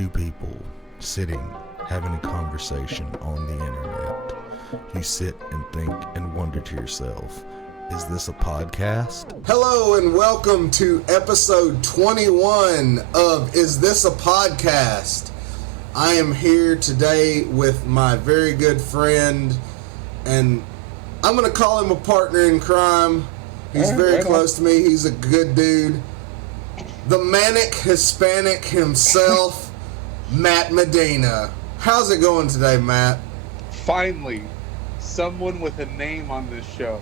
two people sitting having a conversation on the internet. You sit and think and wonder to yourself, is this a podcast? Hello and welcome to episode 21 of Is This a Podcast? I am here today with my very good friend, and I'm going to call him a partner in crime. He's very close to me. He's a good dude. The manic Hispanic himself, Matt Medina. How's it going today, Matt? Finally, someone with a name on this show.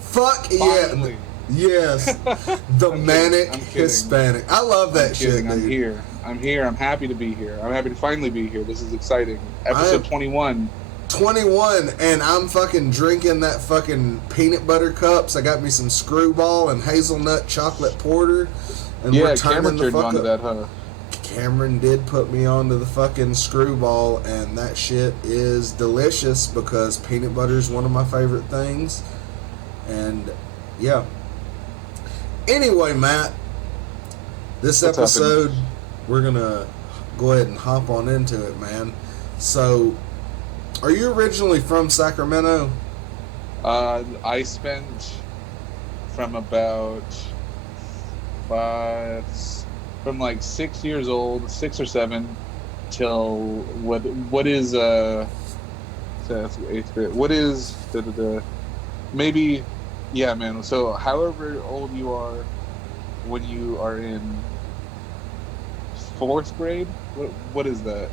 Fuck Finally. Yeah. Yes. The manic Hispanic. I love that shit, dude. I'm here. I'm happy to be here. I'm happy to finally be here. This is exciting. Episode 21. 21, and I'm fucking drinking that fucking peanut butter cups. I got me some Screwball and hazelnut chocolate porter. And Yeah, we're turning Cameron the turned fuck on to up. that, huh? Cameron did put me onto the fucking Screwball, and that shit is delicious because peanut butter is one of my favorite things. And yeah. Anyway, Matt, this What's episode, we're gonna go ahead and hop on into it, man. So, are you originally from Sacramento? I spent from about from like 6 years old, 6 or 7, till what is so that's 8th grade. What is maybe, yeah, man. So however old you are when you are in 4th grade, what is that?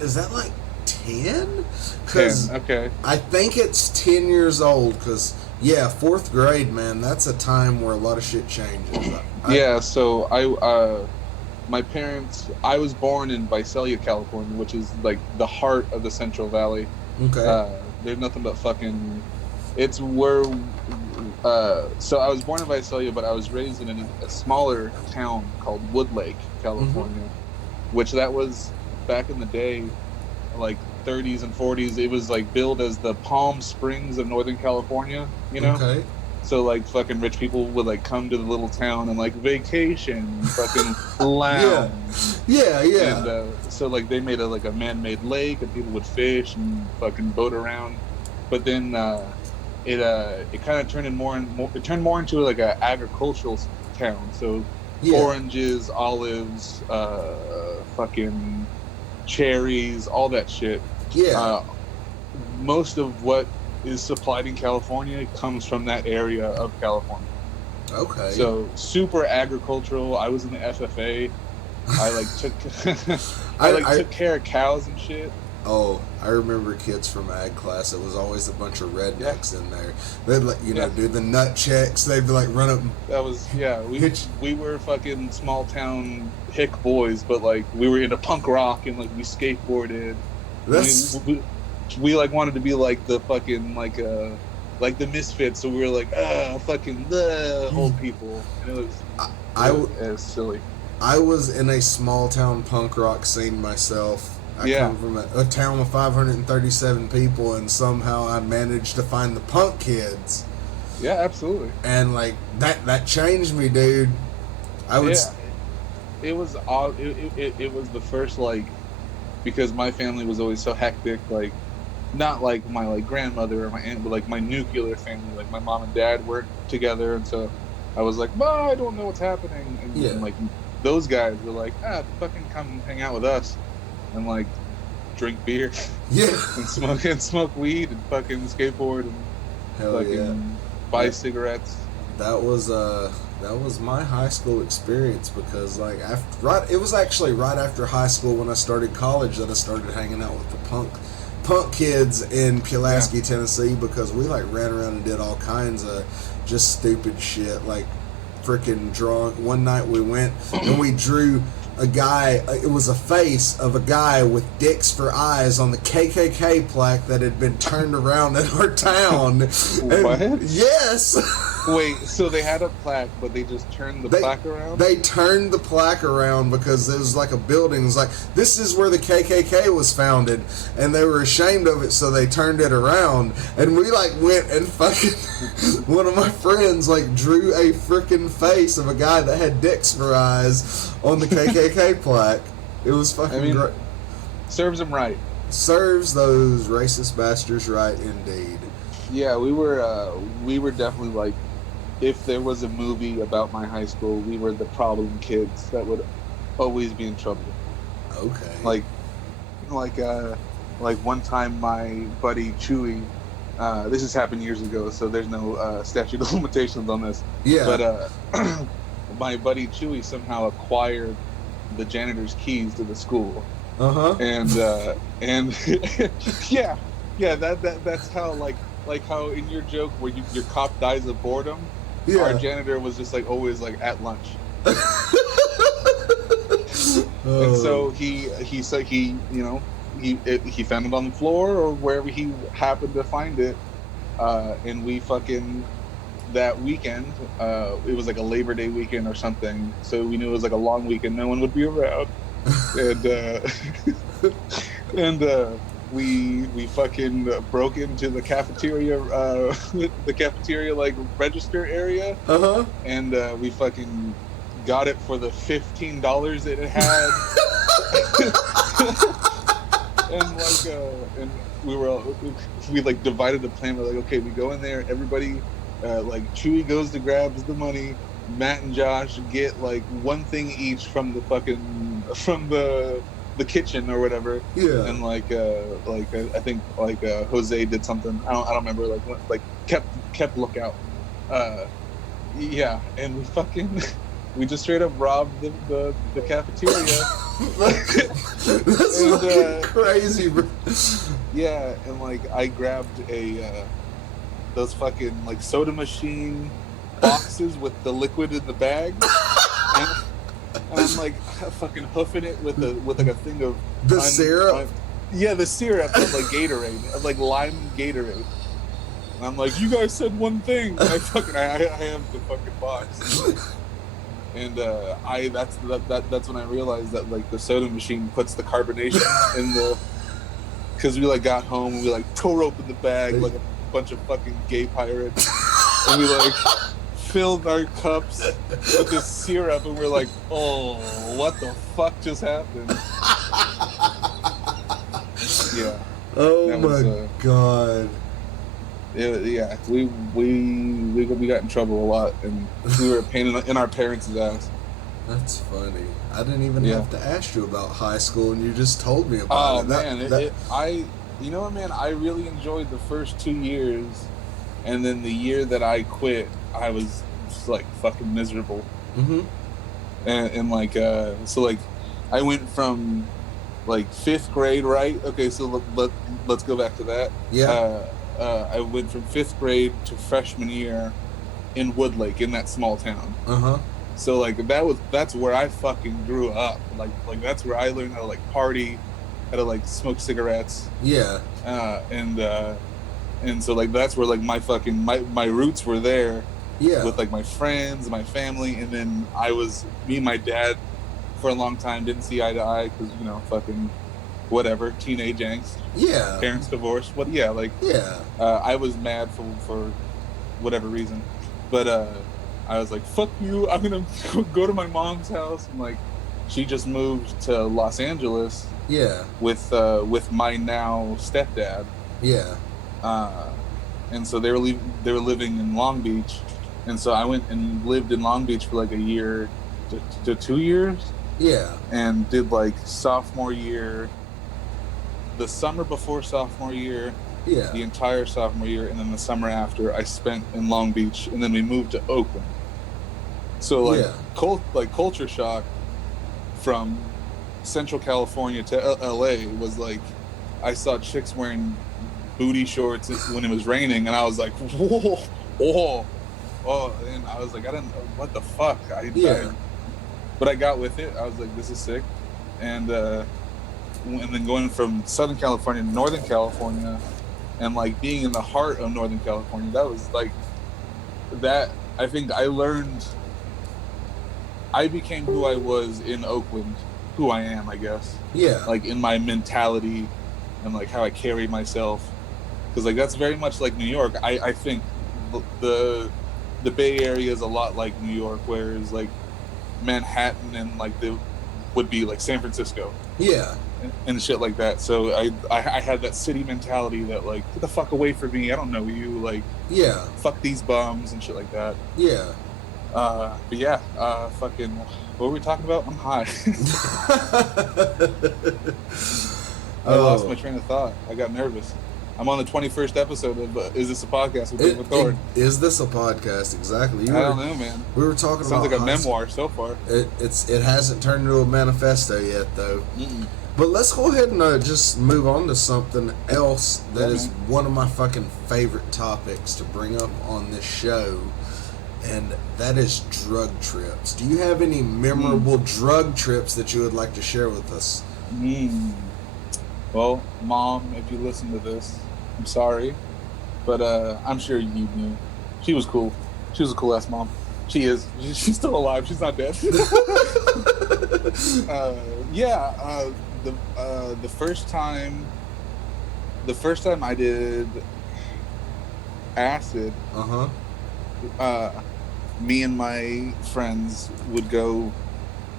Is that like 10? 10. Okay. I think it's 10 years old, because, yeah, 4th grade, man, that's a time where a lot of shit changes. Yeah, so my parents, I was born in Visalia, California, which is like the heart of the Central Valley. Okay. There's nothing but fucking, it's where, so I was born in Visalia, but I was raised in a smaller town called Woodlake, California, which that was, back in the day, like 30s and 40s, it was like billed as the Palm Springs of Northern California, you know? Okay. So like fucking rich people would like come to the little town and like vacation, fucking lounge. Yeah. And so like they made a man-made lake and people would fish and fucking boat around. But then it kind of turned more into like an agricultural town. So oranges, olives, fucking cherries, all that shit. Yeah. Most of what is supplied in California comes from that area of California. Okay. So super agricultural. I was in the FFA. I like took took care of cows and shit. Oh, I remember kids from ag class. It was always a bunch of rednecks in there. They'd like, do the nut checks. They'd be like, run up. That was we were fucking small town hick boys, but like we were into punk rock and like we skateboarded. We like wanted to be like the fucking like the misfits, so we were like fucking old people, and it was silly. I was in a small town punk rock scene myself. I come from a town with 537 people, and somehow I managed to find the punk kids. Yeah, absolutely. And like that changed me, dude. It was odd. It was the first, like, because my family was always so hectic, like not like my like grandmother or my aunt, but like my nuclear family, like my mom and dad worked together, and so I was like, I don't know what's happening, and like those guys were like, fucking come hang out with us and like drink beer, and smoke weed and fucking skateboard and buy cigarettes. That was my high school experience, because like it was actually right after high school when I started college that I started hanging out with the punk kids in Pulaski, Tennessee, because we like ran around and did all kinds of just stupid shit, like freaking drawing. One night we went and we drew a guy, it was a face of a guy with dicks for eyes on the KKK plaque that had been turned around in our town. What? Yes. Wait, so they had a plaque, but they just turned the plaque around? They turned the plaque around because it was like a building. It was like, this is where the KKK was founded, and they were ashamed of it, so they turned it around. And we like went and fucking one of my friends like drew a freaking face of a guy that had dicks for eyes on the KKK plaque. It was fucking great. Serves them right. Serves those racist bastards right, indeed. Yeah, we were definitely like, if there was a movie about my high school, we were the problem kids that would always be in trouble. Okay. Like one time my buddy Chewy, this has happened years ago, so there's no statute of limitations on this. Yeah. But my buddy Chewy somehow acquired the janitor's keys to the school. Uh-huh. And yeah, that's how like how in your joke where your cop dies of boredom, our janitor was just like always like at lunch. And so he you know, he found it on the floor or wherever he happened to find it, and we fucking that weekend, it was like a Labor Day weekend or something, so we knew it was like a long weekend, no one would be around. And we fucking broke into the cafeteria like register area. Uh-huh. And we fucking got it for the $15 that it had. And we like divided the plan. We're like, okay, we go in there, everybody, like Chewy goes to grabs the money, Matt and Josh get like one thing each from the kitchen or whatever. Yeah. And I think Jose did something. I don't remember. Like kept lookout. Yeah, and we just straight up robbed the cafeteria. That's fucking crazy, bro. Yeah, and like I grabbed those fucking like soda machine boxes with the liquid in the bag, and I'm like fucking hoofing it with like a thing of syrup. Yeah, the syrup of like Gatorade, of like lime Gatorade. And I'm like, you guys said one thing. And I have the fucking box. And that's when I realized that like the soda machine puts the carbonation in the, because we like got home and we like tore open the bag like a bunch of fucking gay pirates, and we like filled our cups with this syrup, and we're like, oh, what the fuck just happened? Yeah. Oh my god. Yeah, we got in trouble a lot, and we were a pain in our parents' ass. That's funny. I didn't even have to ask you about high school, and you just told me about it. You know what, man? I really enjoyed the first 2 years, and then the year that I quit, I was just like fucking miserable. Mm-hmm. And like so like I went from like 5th grade, right? Okay, so let's go back to that. Yeah. I went from 5th grade to freshman year in Woodlake, in that small town. Uh-huh. So like that's where I fucking grew up. Like that's where I learned how to like party, how to like smoke cigarettes. Yeah. And so like that's where like my roots were there. Yeah. With like my friends, my family, and then me and my dad for a long time didn't see eye to eye because, you know, fucking whatever, teenage angst. Yeah. Parents divorced. But yeah, like I was mad for whatever reason. But I was like, fuck you, I'm gonna go to my mom's house, and like she just moved to Los Angeles. Yeah. With my now stepdad. Yeah. And so they were living in Long Beach, and so I went and lived in Long Beach for like a year to 2 years. Yeah. And did like sophomore year, the summer before sophomore year, the entire sophomore year, and then the summer after I spent in Long Beach, and then we moved to Oakland. So like culture shock from Central California to LA was like, I saw chicks wearing booty shorts when it was raining, and I was like, whoa, and I was like, I didn't know what the fuck. But I got with it. I was like, this is sick. And then going from Southern California to Northern California, and like being in the heart of Northern California, that was like that. I think I became who I was in Oakland, who I am, I guess. Yeah. Like in my mentality and like how I carry myself, because like that's very much like New York. I think the Bay Area is a lot like New York, whereas like Manhattan and like would be like San Francisco. Yeah. And shit like that. So I had that city mentality that like, get the fuck away from me. I don't know you. Like, yeah, fuck these bums and shit like that. Yeah. But yeah, fucking, what were we talking about? I'm high. I lost my train of thought. I got nervous. I'm on the 21st episode of Is This a Podcast with David Thorne? Is this a podcast? Exactly. I don't know, man. We were talking Sounds about like a memoir so far. It hasn't turned into a manifesto yet, though. Mm-mm. But let's go ahead and just move on to something else that is one of my fucking favorite topics to bring up on this show, and that is drug trips. Do you have any memorable drug trips that you would like to share with us? Well, Mom, if you listen to this, I'm sorry, but I'm sure you knew. She was cool. She was a cool ass mom. She is. She's still alive. She's not dead. The first time I did acid, me and my friends would go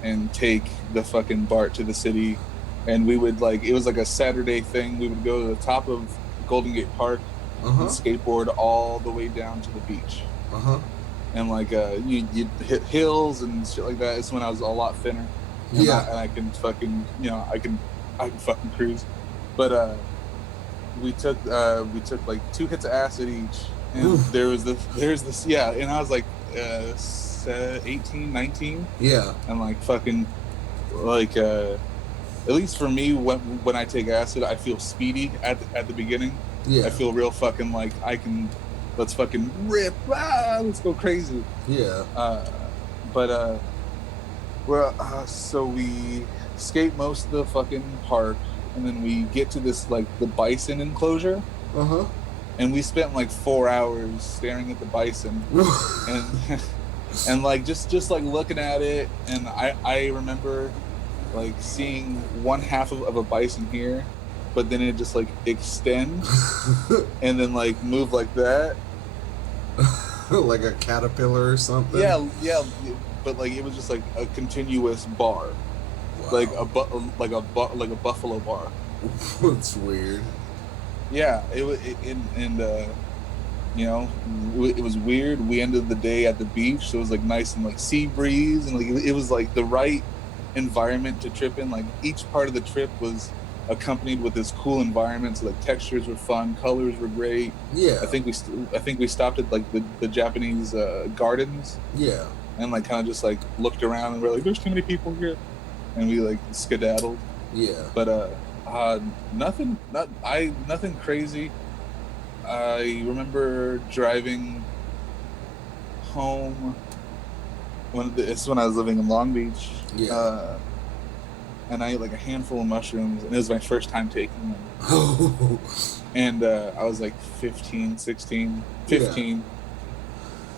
and take the fucking BART to the city, and we would it was like a Saturday thing. We would go to the top of Golden Gate Park and skateboard all the way down to the beach. And you'd hit hills and shit like that. It's when I was a lot thinner. And I can fucking, I can fucking cruise. But we took like 2 hits of acid each, and there's this and I was like 18, 19. Yeah. And at least for me, when I take acid, I feel speedy at the beginning. Yeah. I feel real fucking like I can, let's fucking rip, let's go crazy. Yeah. So we skate most of the fucking park, and then we get to this the bison enclosure. And we spent 4 hours staring at the bison, and just looking at it. And I remember seeing one half of a bison here, but then it just extend and then move like that. Like a caterpillar or something. Yeah, but it was just a continuous bar. Wow. Like a buffalo bar. That's weird. Yeah, it was weird. We ended the day at the beach, so it was nice and sea breeze, and it was the right environment to trip in. Each part of the trip was accompanied with this cool environment, so textures were fun, colors were great. Yeah. I think we stopped at the Japanese gardens. Yeah. And kind of just looked around, and we're there's too many people here, and we skedaddled. Yeah. But nothing crazy. I remember driving home when I was living in Long Beach. Yeah. And I ate a handful of mushrooms, and it was my first time taking them. And I was 15, 16, 15.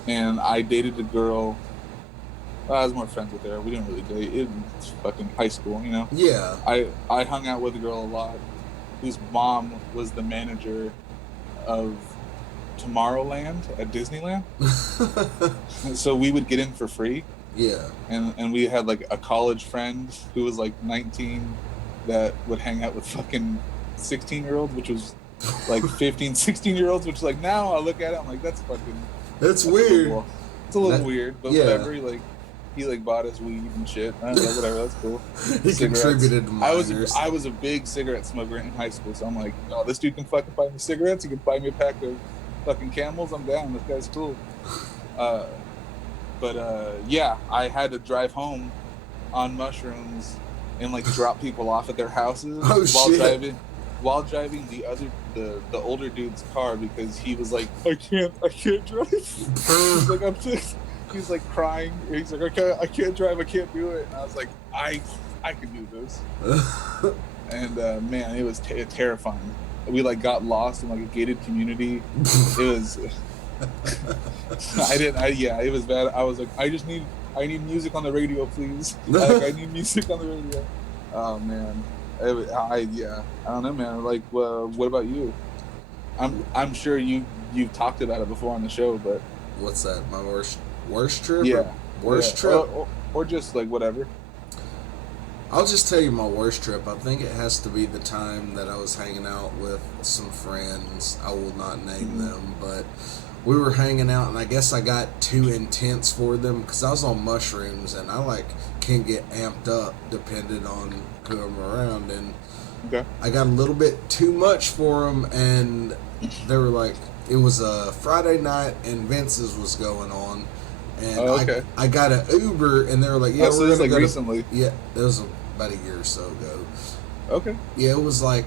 Yeah. And I dated a girl. I was more friends with her. We didn't really date. It was fucking high school, Yeah. I hung out with a girl a lot whose mom was the manager of Tomorrowland at Disneyland. So we would get in for free. Yeah. And we had a college friend who was 19 that would hang out with fucking 16-year-olds, which was 15, 16-year-olds, which now I look at it, I'm that's weird. It's a little weird, but whatever. He bought us weed and shit. I don't know, whatever. That's cool. He contributed to minors. I was a big cigarette smoker in high school, so I'm oh, this dude can fucking buy me cigarettes. He can buy me a pack of fucking Camels. I'm down. This guy's cool. Yeah, I had to drive home on mushrooms and drop people off at their houses while driving the older dude's car, because he was I can't drive. He's I'm just. He's crying. He's I can't drive. I can't do it. And I was I can do this. And man, it was terrifying. We got lost in a gated community. It was. It was bad. I was I need music on the radio, please. I need music on the radio. Oh man, I don't know, man. What about you? I'm sure you've talked about it before on the show, but what's that? My worst trip? Yeah. Worst trip? Or just whatever. I'll just tell you my worst trip. I think it has to be the time that I was hanging out with some friends. I will not name them, but we were hanging out, and I guess I got too intense for them because I was on mushrooms, and I like can get amped up depending on who I'm around, and Okay. I got a little bit too much for them, and they were like, it was a Friday night, and Vince's was going on. And Okay. I got an Uber, and they were like, "Yeah, so we're this gonna like go recently. Yeah, it was about a year or so ago. Okay. Yeah, it was like,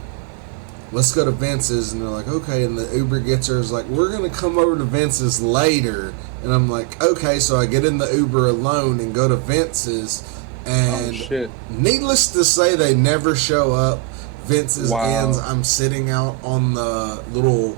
let's go to Vince's, and they're like, okay. And the Uber gets her, is like, we're gonna come over to Vince's later, and I'm like, okay. So I get in the Uber alone and go to Vince's, and Oh shit. needless to say, they never show up. Vince's Wow. ends. I'm sitting out on the little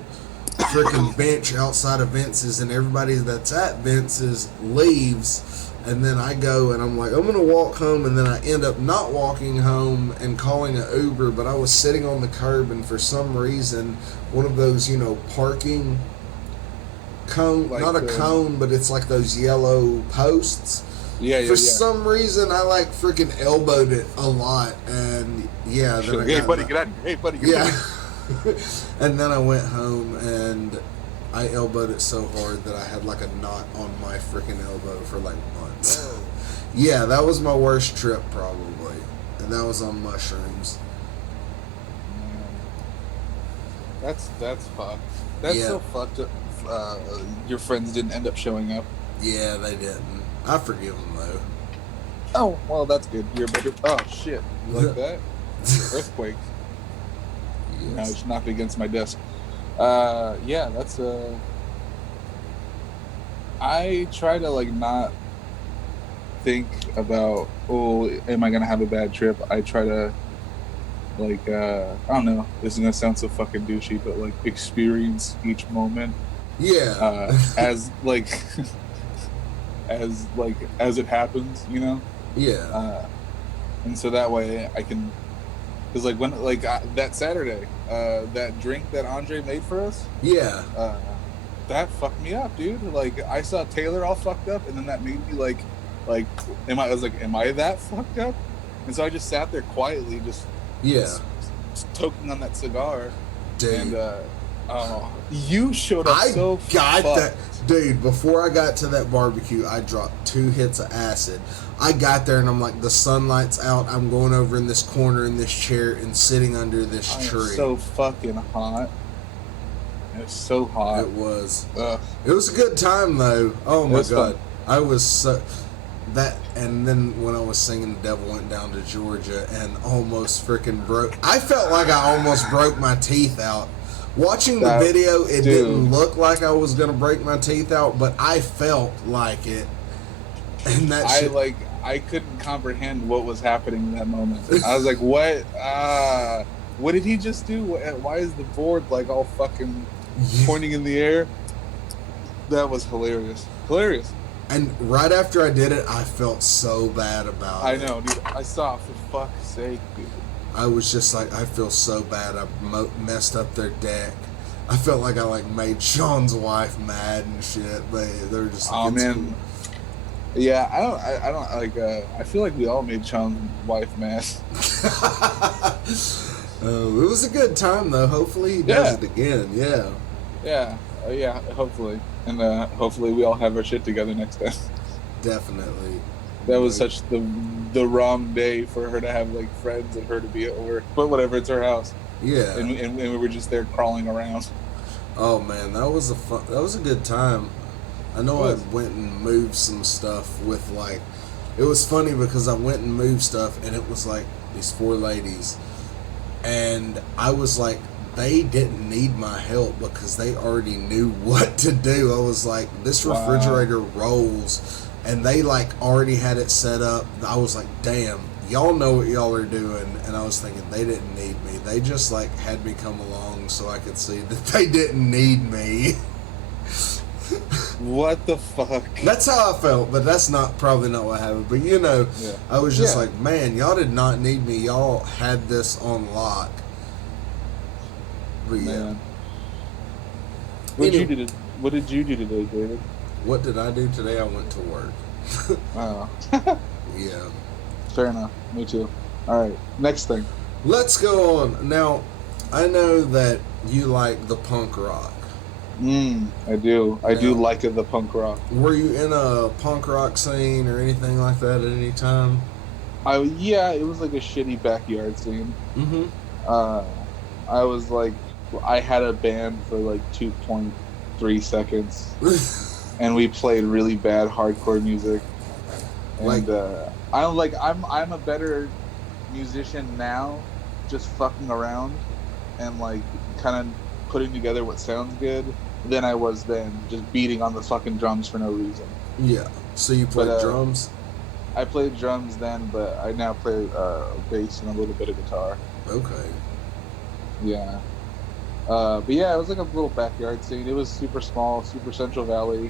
freaking bench outside of Vince's, and everybody that's at Vince's leaves, and then I go and I'm like, I'm gonna walk home, and then I end up not walking home and calling an Uber, but I was sitting on the curb, and for some reason one of those, parking cone, Like not a cone, but it's like those yellow posts. Yeah. For some reason, I like freaking elbowed it a lot, and yeah, then I Hey got buddy, get out of here. Hey buddy, get out yeah. of here. And then I went home and I elbowed it so hard that I had like a knot on my freaking elbow for like months. Yeah, that was my worst trip probably, and that was on mushrooms. That's fucked. That's Yeah. so fucked up. Your friends didn't end up showing up. Yeah, they didn't. I forgive them though. Oh, well, that's good. You're better. Oh shit, you like that? Earthquake. I just knocked against my desk. Yeah, that's I try to like not think about, oh, am I gonna have a bad trip? I try to like I don't know. This is gonna sound so fucking douchey, but like experience each moment Yeah. as like as it happens, you know. Yeah. And so that way I can. Because like when that Saturday, that drink that Andre made for us, Yeah. that fucked me up, dude. Like I saw Taylor all fucked up, and then that made me like, am I that fucked up? And so I just sat there quietly, just Yeah. toking on that cigar, Dude. and you showed up I so got fucked. that. Dude, before I got to that barbecue, I dropped 2 hits of acid. I got there and I'm like, the sunlight's out. I'm going over in this corner in this chair and sitting under this I am tree. so fucking hot. It's so hot. It was. Ugh. It was a good time though. Oh my was god. fun. I was so that, and then when I was singing The Devil Went Down to Georgia and almost freaking broke. I felt like I almost broke my teeth out. Watching the That- video, it dude. didn't look like I was gonna break my teeth out, but I felt like it. And that shit, I couldn't comprehend what was happening in that moment. I was like, what? What did he just do? Why is the board like all fucking pointing in the air? That was hilarious. Hilarious. And right after I did it, I felt so bad about I it. know, dude. I saw, for fuck's sake, dude. I was just like, I feel so bad. I messed up their deck. I felt like I like made Sean's wife mad and shit. But they were just like, Oh it's man. Yeah, I don't like. I feel like we all made Sean's wife mad. It was a good time though. Hopefully he does it again. Yeah. Yeah, hopefully, and hopefully we all have our shit together next time. Definitely. That was such the wrong day for her to have like friends and her to be at work. But whatever, it's her house, Yeah. and we were just there crawling around. Oh man, that was a good time. I know It I was. went and moved some stuff with like, it was funny because I went and moved stuff and it was like these 4 ladies, and I was like, they didn't need my help because they already knew what to do. I was like, this Wow. refrigerator rolls, and they like already had it set up. I was like, damn, y'all know what y'all are doing. And I was thinking, they didn't need me. They just like had me come along so I could see that they didn't need me. What the fuck? That's how I felt, but that's probably not what happened. But Yeah. I was just Yeah. like, man, y'all did not need me. Y'all had this on lock. But yeah. Man. What did you do today, David? What did I do today? I went to work. Oh, Yeah. fair enough. Me too. All right, next thing. Let's go on. Now, I know that you like the punk rock. I do. I do Now, like the punk rock. were you in a punk rock scene or anything like that at any time? Yeah, it was like a shitty backyard scene. Mm-hmm. Uh, I was like, I had a band for like 2.3 seconds, and we played really bad hardcore music. Like, And I'm a better musician now, just fucking around and like kind of putting together what sounds good than I was then, just beating on the fucking drums for no reason. yeah. So you But played drums? I played drums then, but I now play bass and a little bit of guitar. Okay. Yeah. But yeah, it was like a little backyard scene. It was super small, super Central Valley.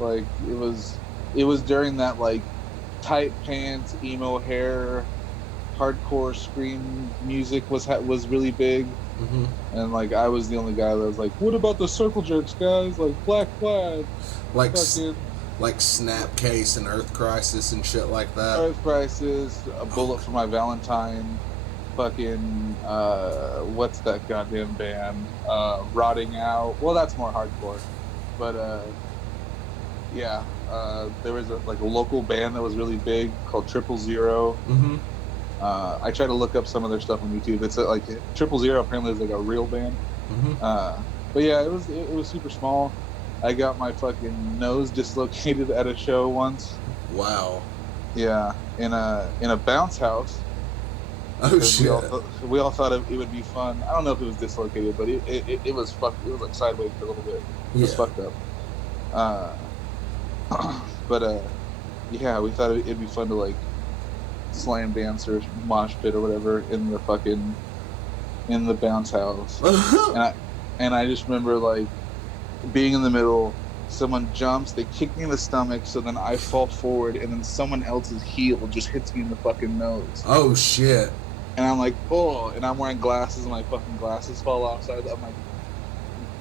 Like it was during that like tight pants, emo hair, hardcore scream music was really big. Mm-hmm. And like I was the only guy that was like, "What about the circle jerks, guys? Like Black Flag, Like, fucking like Snapcase and Earth Crisis and shit like that. Earth Crisis, A Bullet for My Valentine, fucking what's that goddamn band? Rotting Out. Well, that's more hardcore, but yeah, there was a local band that was really big called 000. Mm-hmm. I try to look up some of their stuff on YouTube. It's like 000 apparently is like a real band. Mm-hmm. But yeah, it was super small. I got my fucking nose dislocated at a show once. Wow. Yeah, in a bounce house. Oh shit. We all thought it would be fun. I don't know if it was dislocated, but it was fucked. It was like sideways for a little bit. It was fucked up. But yeah, we thought it'd be fun to like slam dance or mosh pit or whatever in the bounce house. and I just remember like being in the middle, someone jumps, they kick me in the stomach, so then I fall forward, and then someone else's heel just hits me in the fucking nose. Oh shit. And I'm like, oh, and I'm wearing glasses, and my fucking glasses fall off. So I'm like,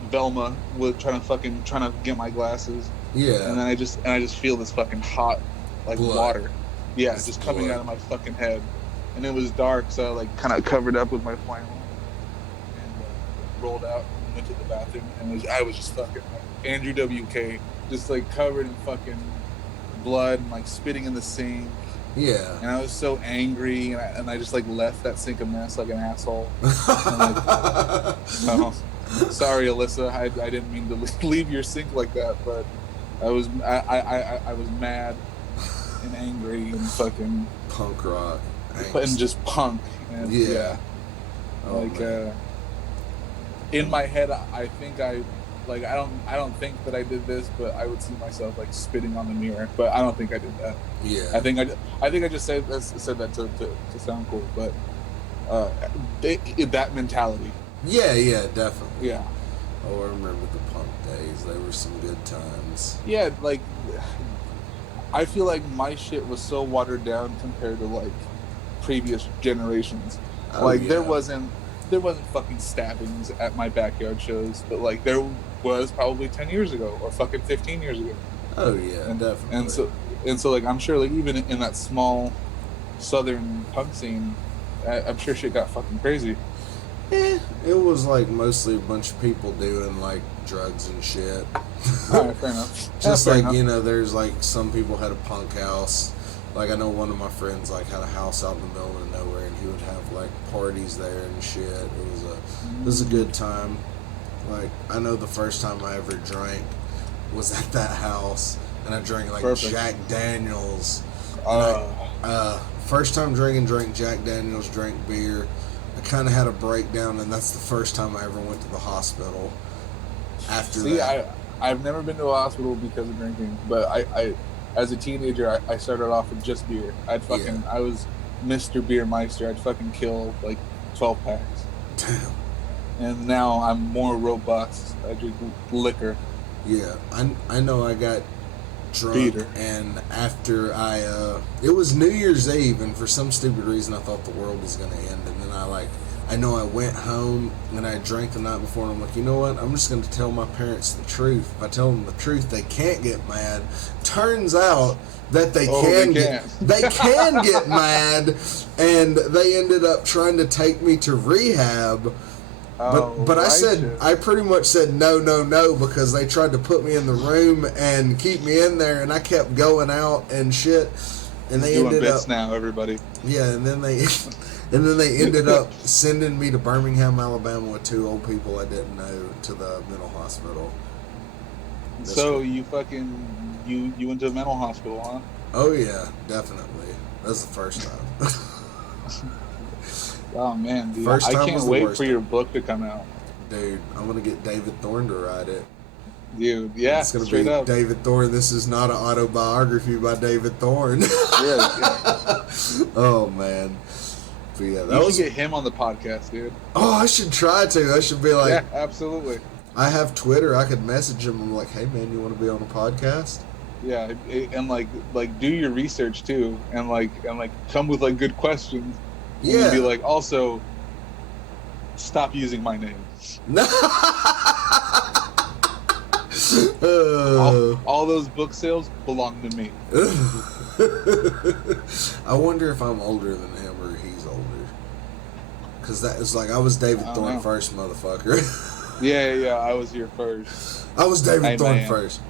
Velma was trying to get my glasses. Yeah. And then I just feel this fucking hot, like blood. Water. Yeah, It's just coming blood. out of my fucking head. And it was dark, so I like kind of covered up with my flannel and rolled out and went to the bathroom. And I was just fucking like Andrew WK, just like covered in fucking blood and like spitting in the sink. Yeah. And I was so angry, and I just like left that sink a mess like an asshole. And, like, oh, sorry, Alyssa, I didn't mean to leave your sink like that, but I was mad and angry and fucking punk rock and just punk. And yeah. Oh, like in my head, I think I don't think that I did this, but I would see myself like spitting on the mirror. But I don't think I did that. Yeah. I think I just said that to sound cool, but that mentality. Yeah, definitely. Yeah. Oh, I remember the punk days. They were some good times. Yeah, like I feel like my shit was so watered down compared to like previous generations. Oh, like yeah. there wasn't fucking stabbings at my backyard shows, but like there was probably 10 years ago or fucking 15 years ago. Oh yeah, and, definitely. And so like I'm sure like even in that small southern punk scene, I'm sure shit got fucking crazy. It was like mostly a bunch of people doing like drugs and shit. Alright, fair enough. Just fair like enough. you know, there's like some people had a punk house. Like I know one of my friends like had a house out in the middle of nowhere, and he would have like parties there and shit. It was a good time. Like I know the first time I ever drank was at that house, and I drank like Perfect. Jack Daniels. First time drank Jack Daniels, drank beer. I kind of had a breakdown, and that's the first time I ever went to the hospital. After that, I've never been to a hospital because of drinking, but I as a teenager, I started off with just beer. I was Mr. Beer Meister. I'd fucking kill like 12 packs. damn. And now I'm more robust. I drink liquor. Yeah, I know I got drunk, Peter. and after it was New Year's Eve, and for some stupid reason I thought the world was gonna end, and then I I know I went home and I drank the night before, and I'm like, you know what? I'm just going to tell my parents the truth. If I tell them the truth, they can't get mad. Turns out that they can get mad, and they ended up trying to take me to rehab. But I pretty much said no, because they tried to put me in the room and keep me in there, and I kept going out and shit. And they ended up now, everybody. Yeah, and then they ended up sending me to Birmingham, Alabama, with 2 old people I didn't know to the mental hospital. So you went to a mental hospital, huh? Oh yeah, definitely. That's the first time. Oh man, dude. First time I can't wait for your book to come out. Dude, I'm gonna get David Thorne to write it. Dude, yeah, it's gonna straight be up. David Thorne. This is not an autobiography by David Thorne. Yeah. Oh man. But yeah, you should get him on the podcast, dude. Oh, I should try to. I should be like, yeah, absolutely. I have Twitter. I could message him. I'm like, hey man, you want to be on a podcast? Yeah, and like do your research too, and come with like good questions. Yeah. And be like, also, stop using my name. All those book sales belong to me. I wonder if I'm older than him or he's older. Because that is like, I was David Thorne first, motherfucker. Yeah, I was here first. I was David Thorne first.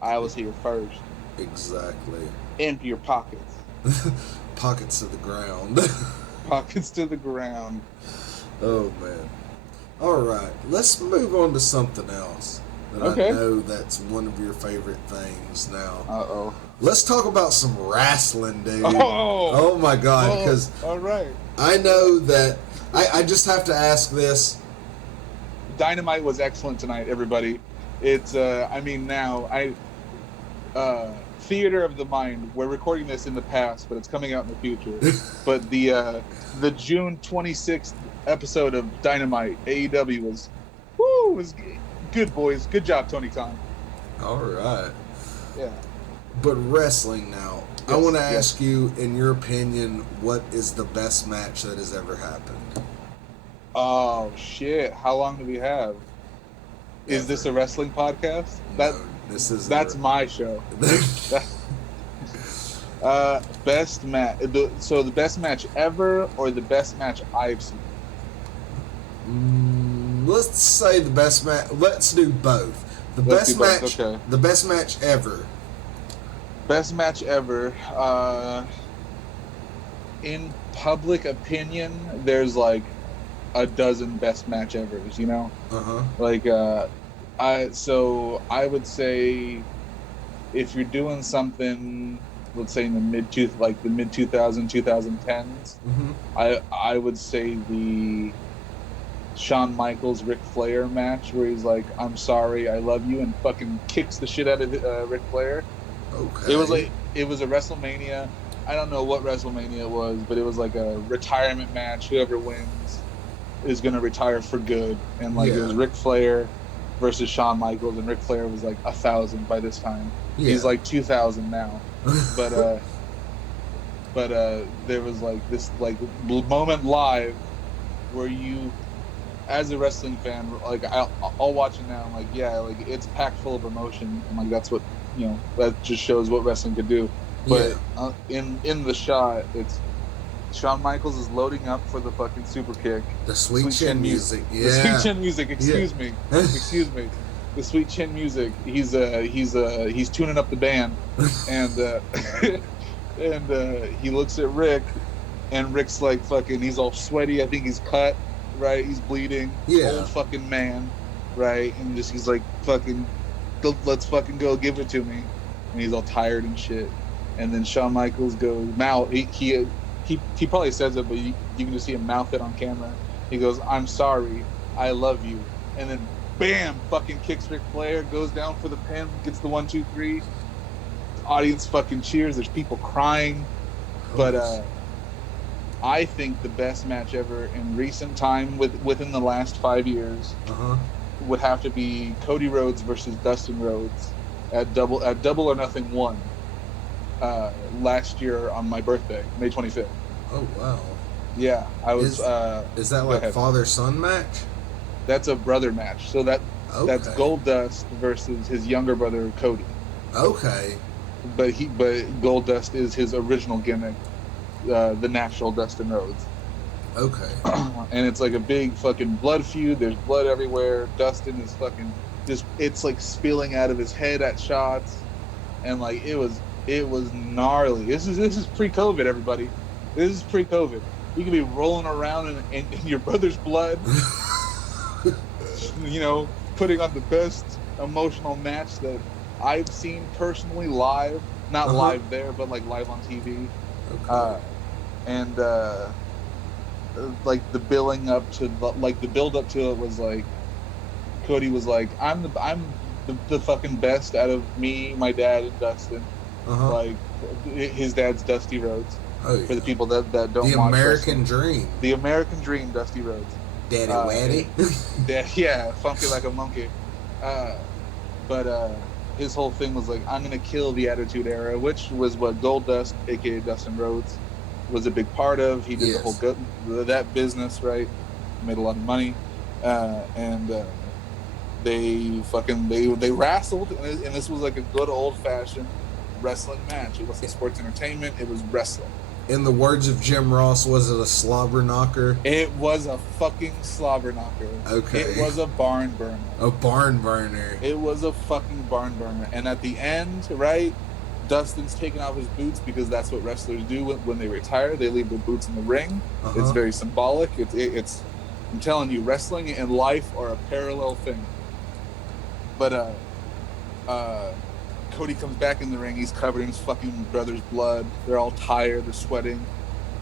I was here first. Exactly. Empty your pockets. Pockets to the ground. Pockets to the ground. Oh, man. All right. Let's move on to something else that I know that's one of your favorite things now. Uh-oh. Let's talk about some wrestling, dude. Oh my God. Because all right. I know that I just have to ask this. Dynamite was excellent tonight, everybody. It's, Theater of the Mind. We're recording this in the past, but it's coming out in the future. But the June 26th episode of Dynamite AEW was good, boys. Good job, Tony Khan. All right. Yeah. But wrestling now. Yes, I want to ask you, in your opinion, what is the best match that has ever happened? Oh shit! How long do we have? Is this a wrestling podcast? That's my show. Best match. So the best match ever, or the best match I've seen? Let's say the best match. Let's do both. The best match. Okay. The best match ever. Best match ever. In public opinion, there's like a dozen best match evers. You know. Like I would say, if you're doing something, let's say in the mid 2000s, 2010s, I would say the Shawn Michaels Ric Flair match, where he's like, "I'm sorry, I love you," and fucking kicks the shit out of Ric Flair. Okay. It was a WrestleMania. I don't know what WrestleMania it was, but it was like a retirement match. Whoever wins is gonna retire for good, and it was Ric Flair versus Shawn Michaels, and Ric Flair was like 1,000 by this time. Yeah. He's like 2,000 now. But there was like this like moment live where you, as a wrestling fan, like I'll watch it now. I'm like, yeah, like it's packed full of emotion, and like that's what, you know, that just shows what wrestling could do. But in the shot, it's Shawn Michaels is loading up for the fucking super kick. The sweet chin music. Yeah. The sweet chin music. Excuse me. The sweet chin music. He's tuning up the band, and he looks at Rick, and Rick's like fucking. He's all sweaty. I think he's cut. Right. He's bleeding. Yeah. Old fucking man. Right. And he's like fucking. Let's fucking go. Give it to me. And he's all tired and shit. And then Shawn Michaels goes mouth. He probably says it, but you can just see him mouth it on camera. He goes, "I'm sorry, I love you," and then bam, fucking kicks Ric Flair, goes down for the pin, gets the 1, 2, 3. The audience fucking cheers. There's people crying, but I think the best match ever in recent time, within the last 5 years, would have to be Cody Rhodes versus Dustin Rhodes at Double or Nothing 1. Last year on my birthday, May 25th. Oh wow! Yeah, I was. Is that Go like ahead. father-son match? That's a brother match. So that's Okay. Goldust versus his younger brother Cody. Okay. But Goldust is his original gimmick, the natural Dustin Rhodes. Okay. And it's like a big fucking blood feud. There's blood everywhere. Dustin is fucking just, it's like spilling out of his head at shots, and like it was gnarly. This is pre-COVID, everybody. This is pre-COVID. You can be rolling around in your brother's blood, putting on the best emotional match that I've seen personally live. Not live there, but like live on TV. Okay. And like the building up to the build up to it was like Cody was like, I'm the fucking best out of me, my dad, and Dustin. Like his dad's Dusty Rhodes. Oh, yeah. For the people that don't the watch American wrestling. Dream. The American Dream, Dusty Rhodes. Daddy Waddy. Yeah, funky like a monkey. But his whole thing was like, I'm gonna kill the Attitude Era, which was what Goldust, aka Dustin Rhodes, was a big part of. He did the whole that business, right? Made a lot of money, and they wrestled, and this was like a good old fashioned wrestling match. It wasn't sports entertainment; it was wrestling. In the words of Jim Ross, was it a slobber knocker? It was a fucking slobber knocker. Okay. It was a barn burner. A barn burner. It was a fucking barn burner. And at the end, right, Dustin's taking off his boots because that's what wrestlers do when they retire. They leave their boots in the ring. It's very symbolic. It's I'm telling you, wrestling and life are a parallel thing. But Cody comes back in the ring. He's covered in his fucking brother's blood. They're all tired. They're sweating.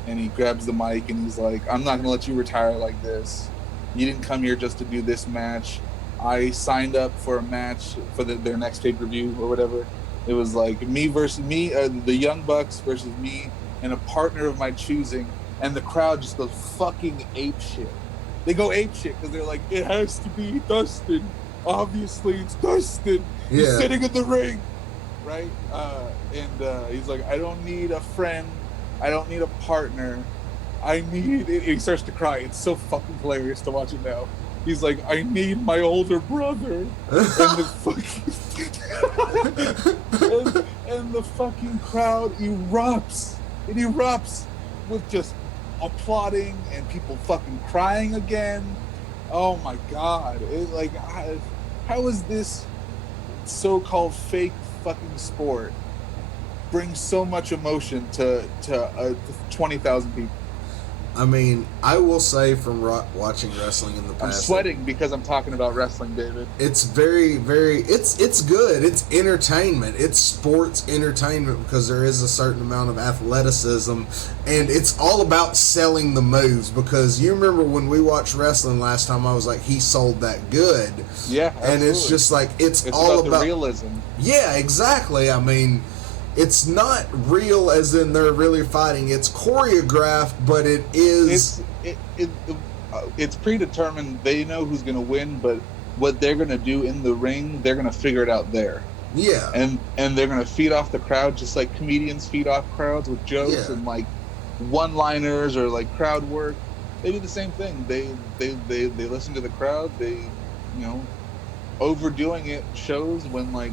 And he grabs the mic and he's like, I'm not going to let you retire like this. You didn't come here just to do this match. I signed up for a match for their next pay-per-view or whatever. It was like me versus me, the Young Bucks versus me, and a partner of my choosing. And the crowd just goes fucking ape shit. They go ape shit because they're like, it has to be Dustin. Obviously, it's Dustin. He's sitting in the ring. Right? And he's like, I don't need a friend. I don't need a partner. He starts to cry. It's so fucking hilarious to watch it now. He's like, I need my older brother. And the fucking and the fucking crowd erupts. It erupts with just applauding and people fucking crying again. Oh my god. How is this so-called fake fucking sport brings so much emotion to 20,000 people? I mean, I will say from watching wrestling in the past, I'm sweating because I'm talking about wrestling, David. It's very, very, it's good. It's entertainment. It's sports entertainment because there is a certain amount of athleticism, and it's all about selling the moves. Because you remember when we watched wrestling last time, I was like, he sold that good. Yeah, absolutely. And it's just like it's all about the realism. Yeah, exactly. I mean, it's not real as in they're really fighting. It's choreographed, but it is. It's predetermined. They know who's going to win, but what they're going to do in the ring, they're going to figure it out there. Yeah. And they're going to feed off the crowd just like comedians feed off crowds with jokes and like one-liners or like crowd work. They do the same thing. They listen to the crowd. They, overdoing it shows when like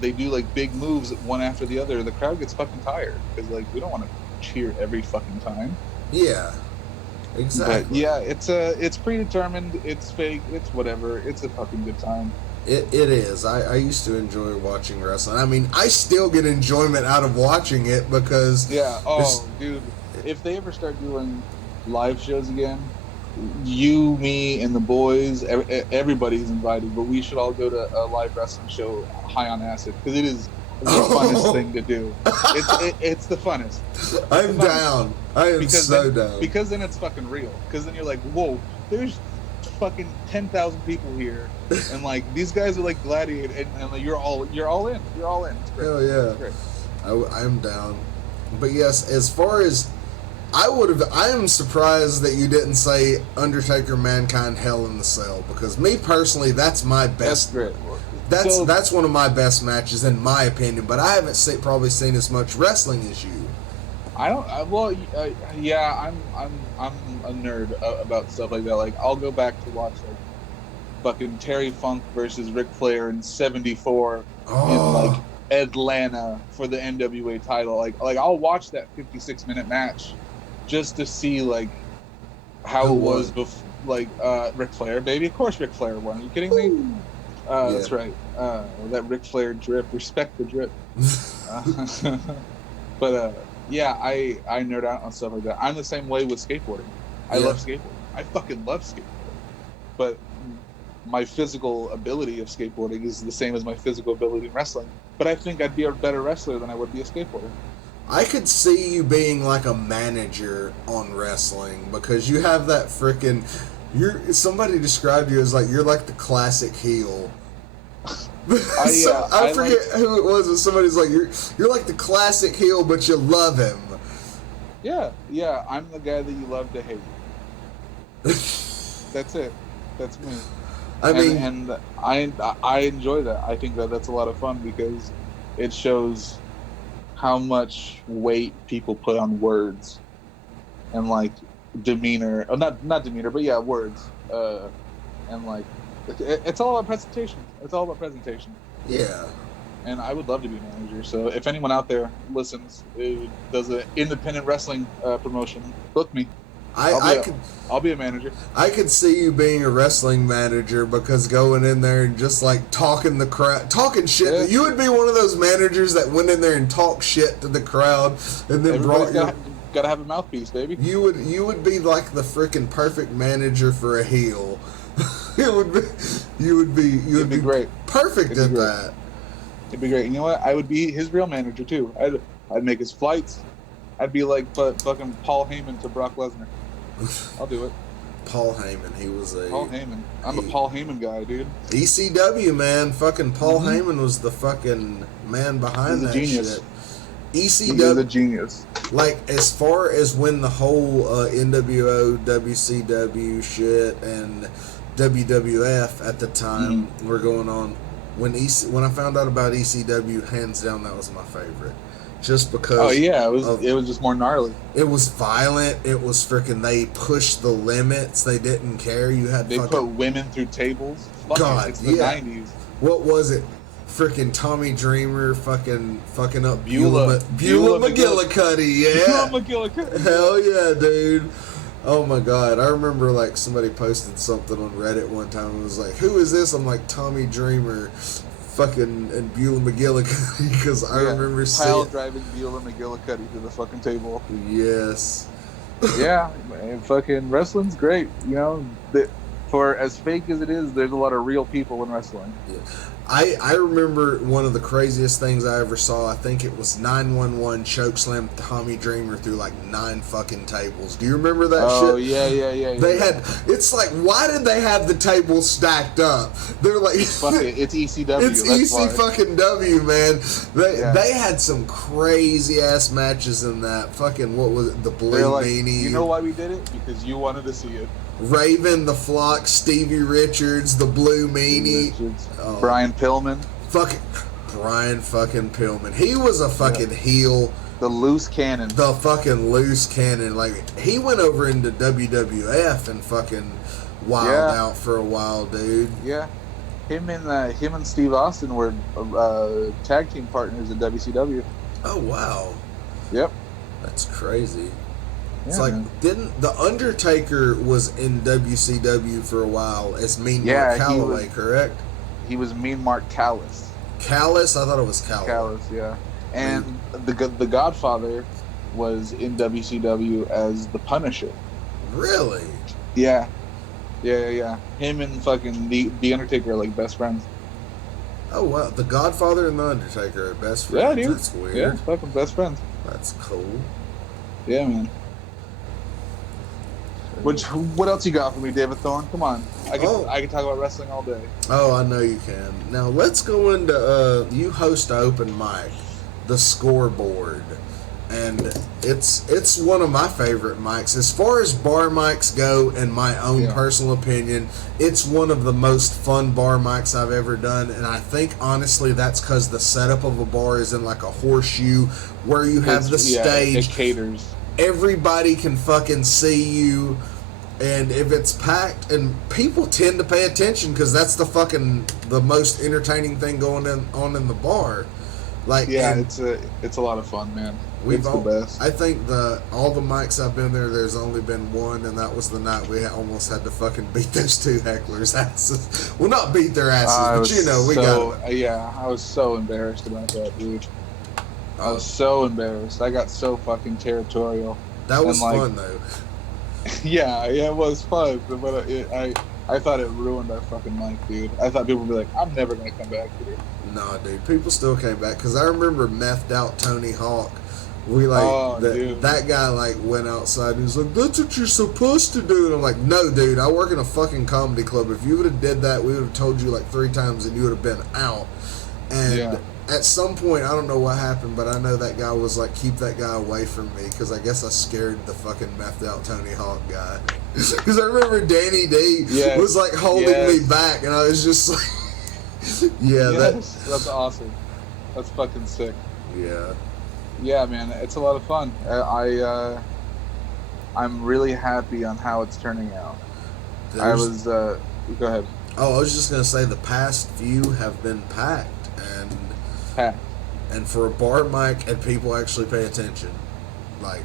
they do like big moves one after the other. The crowd gets fucking tired because like we don't want to cheer every fucking time. Yeah, exactly. But yeah, it's predetermined. It's fake. It's whatever. It's a fucking good time. It is. I used to enjoy watching wrestling. I mean, I still get enjoyment out of watching it because dude, if they ever start doing live shows again, you, me, and the boys, everybody's invited, but we should all go to a live wrestling show high on acid because it is the funnest thing to do. It's the funnest. I'm down. I am so down. Because then it's fucking real. Because then you're like, whoa, there's fucking 10,000 people here, and like these guys are like gladiator, and like, you're all in. You're all in. It's great. Hell yeah. It's great. I'm down. But yes, as far as I am surprised that you didn't say Undertaker, Mankind, Hell in the Cell, because me personally, that's my best. That's great. That's one of my best matches in my opinion. But I haven't probably seen as much wrestling as you. I don't. Yeah, I'm a nerd about stuff like that. Like, I'll go back to watch like fucking Terry Funk versus Ric Flair in '74 in like Oh, Atlanta for the NWA title. Like I'll watch that 56-minute match just to see like how who it was won? before. Like Ric Flair, baby. Of course, Ric Flair won. Are you kidding me? Woo. Yeah. That's right. That Ric Flair drip. Respect the drip. But yeah, I nerd out on stuff like that. I'm the same way with skateboarding. I Yeah. love skateboarding. I fucking love skateboarding. But my physical ability of skateboarding is the same as my physical ability in wrestling. But I think I'd be a better wrestler than I would be a skateboarder. I could see you being like a manager on wrestling because you have that freaking. Somebody described you as like you're like the classic heel. I forget who it was, but somebody's like you're like the classic heel, but you love him. Yeah, I'm the guy that you love to hate. That's it. That's me. I mean, and I enjoy that. I think that that's a lot of fun because it shows how much weight people put on words and like demeanor. Not demeanor, but yeah, words. And like it's all about presentation. It's all about presentation. yeah. And I would love to be a manager. So if anyone out there listens, does an independent wrestling promotion, book me. I'll be a manager. I could see you being a wrestling manager because going in there and just like talking the crowd, talking shit. Yeah. You would be one of those managers that went in there and talked shit to the crowd and then Everybody's brought gotta have a mouthpiece, baby. You would be like the freaking perfect manager for a heel. You would be great. Perfect It'd be at great. that. It'd be great. You know what? I would be his real manager too. I'd make his flights. I'd be like fucking Paul Heyman to Brock Lesnar. I'll do it. Paul Heyman, he was a Paul Heyman. I'm a Paul Heyman guy, dude. ECW man. Fucking Paul Heyman was the fucking man behind He's a that genius. shit. He's a ECW, genius. like as far as when the whole NWO, WCW shit and WWF at the time were going on. When I found out about ECW, hands down, that was my favorite. Just because. Oh yeah, it was just more gnarly. It was violent. It was freaking. They pushed the limits. They didn't care. You had. They put women through tables. God, it's the yeah. 90s. What was it? Freaking Tommy Dreamer fucking up Beulah McGillicuddy, yeah. Beulah McGillicuddy. Hell yeah, dude. Oh my god. I remember like somebody posted something on Reddit one time and was like, who is this? I'm like, Tommy Dreamer fucking and Beulah McGillicuddy because I remember pile seeing driving Beulah McGillicuddy to the fucking table. Yes. Yeah, man, fucking wrestling's great. You know, for as fake as it is, there's a lot of real people in wrestling. Yeah. I remember one of the craziest things I ever saw. I think it was 911 chokeslam Tommy Dreamer through like 9 fucking tables. Do you remember that shit? Oh, yeah. They had, it's like, why did they have the tables stacked up? They're like, fuck it, it's ECW. it's EC fucking W, man. They had some crazy ass matches in that. Fucking, what was it? The Blue Meanie. You know why we did it? Because you wanted to see it. Raven, the Flock, Stevie Richards, the Blue Meanie. Brian Pillman. Fucking Brian fucking Pillman. He was a fucking heel. The loose cannon. The fucking loose cannon. Like, he went over into WWF and fucking wilded out for a while, dude. Yeah. Him and Steve Austin were tag team partners in WCW. Oh, wow. Yep. That's crazy. It's Yeah, like, man. didn't The Undertaker was in WCW for a while as Mean Mark Calloway, correct? He was Mean Mark Callis. Callis? I thought it was Calloway. Callis, yeah. And the Godfather was in WCW as the Punisher. Really? Yeah. Him and fucking the Undertaker are like best friends. Oh, wow. The Godfather and The Undertaker are best friends. Yeah, dude. That's weird. Yeah, fucking best friends. That's cool. Yeah, man. What else you got for me, David Thorne? Come on, I can talk about wrestling all day. Oh, I know you can. Now let's go into you host an open mic, the Scoreboard, and and it's one of my favorite mics. As far as bar mics go, in my own personal opinion, it's one of the most fun bar mics I've ever done, and I think honestly that's because the setup of a bar is in like a horseshoe where you have the stage. It caters. Everybody can fucking see you, and if it's packed, and people tend to pay attention because that's the most entertaining thing going on in the bar. Like, it's a lot of fun, man. It's the best. I think all the mics I've been there, there's only been one, and that was the night we almost had to fucking beat those two hecklers' asses. Well, not beat their asses, but we got it. Yeah, I was so embarrassed about that, dude. I was so embarrassed. I got so fucking territorial. That was fun, though. Yeah, it was fun, but I thought it ruined our fucking mic, dude. I thought people would be like, I'm never gonna come back here. Nah, dude, people still came back because I remember methed out Tony Hawk. We that guy like went outside and he's like, "That's what you're supposed to do." And I'm like, "No, dude, I work in a fucking comedy club. If you would have did that, we would have told you like 3 times and you would have been out." And at some point, I don't know what happened, but I know that guy was like, "Keep that guy away from me," because I guess I scared the fucking methed out Tony Hawk guy. Because I remember Danny D was like holding me back, and I was just like. That's awesome. That's fucking sick. Yeah, man, it's a lot of fun. I'm really happy on how it's turning out. Go ahead. Oh, I was just gonna say the past few have been packed, and for a bar mic, and people actually pay attention. Like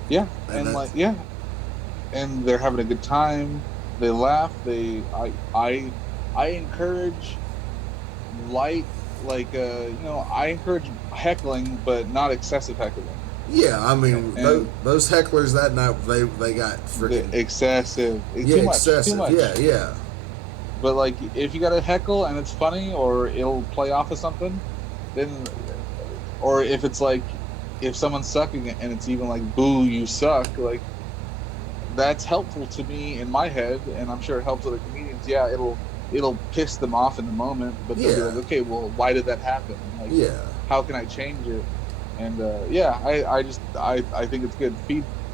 and they're having a good time. They laugh. I encourage. I encourage heckling, but not excessive heckling. Yeah, I mean, those hecklers that night, they got freaking excessive. Yeah, Too much. Yeah. But like, if you got to heckle and it's funny, or it'll play off of something, then, or if it's like, if someone's sucking and it's even like, "Boo, you suck," like, that's helpful to me in my head, and I'm sure it helps other comedians. Yeah, it'll piss them off in the moment, but they'll be like, okay, well, why did that happen? Like, how can I change it? And I think it's good.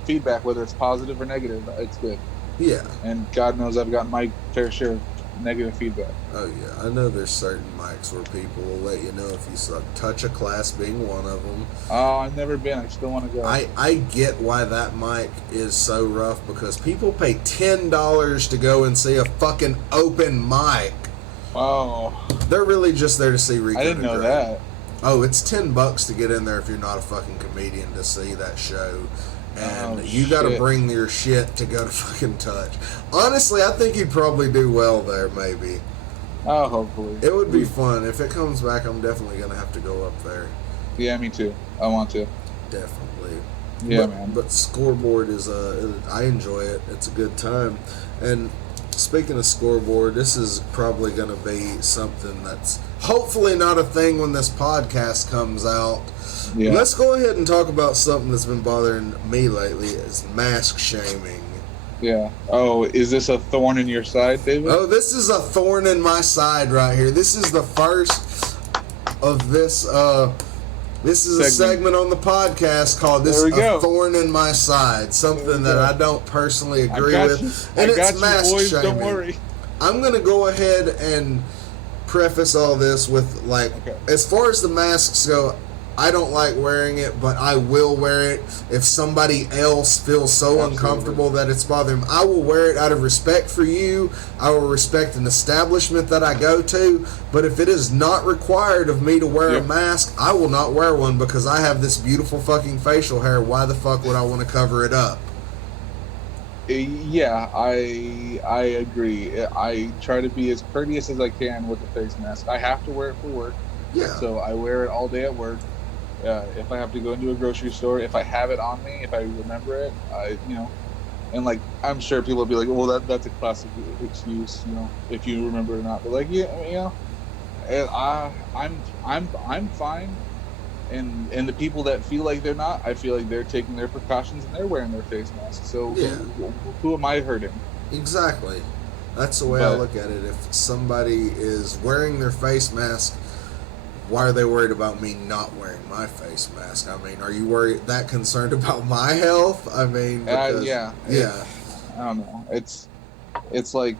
Feedback, whether it's positive or negative, it's good. Yeah. And God knows I've gotten my fair share of negative feedback. Oh yeah, I know there's certain mics where people will let you know if you suck. Touch a Class being one of them. Oh, I've never been. I still want to go. I get why that mic is so rough, because people pay $10 to go and see a fucking open mic. Oh. They're really just there to see Rico. I didn't know that. Oh, it's $10 to get in there if you're not a fucking comedian to see that show. And you gotta bring your shit to go to fucking Touch. Honestly, I think you'd probably do well there, maybe. Oh, hopefully. It would be fun. If it comes back, I'm definitely gonna have to go up there. Yeah, me too. I want to. Definitely. Yeah, man. But Scoreboard is, I enjoy it. It's a good time. And speaking of Scoreboard, this is probably gonna be something that's hopefully not a thing when this podcast comes out. Yeah. Let's go ahead and talk about something that's been bothering me lately, is mask shaming. Yeah. Oh, is this a thorn in your side, David? Oh, this is a thorn in my side right here. This is the first of this, this is a segment on the podcast called A Thorn in My Side, something that I don't personally agree with. And it's mask shaming. Don't worry. I'm going to go ahead and preface all this with, like, as far as the masks go, I don't like wearing it, but I will wear it if somebody else feels so uncomfortable that it's bothering them. I will wear it out of respect for you. I will respect an establishment that I go to. But if it is not required of me to wear a mask, I will not wear one, because I have this beautiful fucking facial hair. Why the fuck would I want to cover it up? Yeah, I agree. I try to be as courteous as I can with the face mask. I have to wear it for work. Yeah. So I wear it all day at work. If I have to go into a grocery store, if I have it on me, if I remember it, and like, I'm sure people will be like, well, that's a classic excuse, if you remember it or not. But like, I'm fine. And the people that feel like they're not, I feel like they're taking their precautions and they're wearing their face masks. So who am I hurting? Exactly. That's the way I look at it. If somebody is wearing their face mask, why are they worried about me not wearing my face mask? I mean, are you that concerned about my health? I mean, because, yeah. I don't know. It's like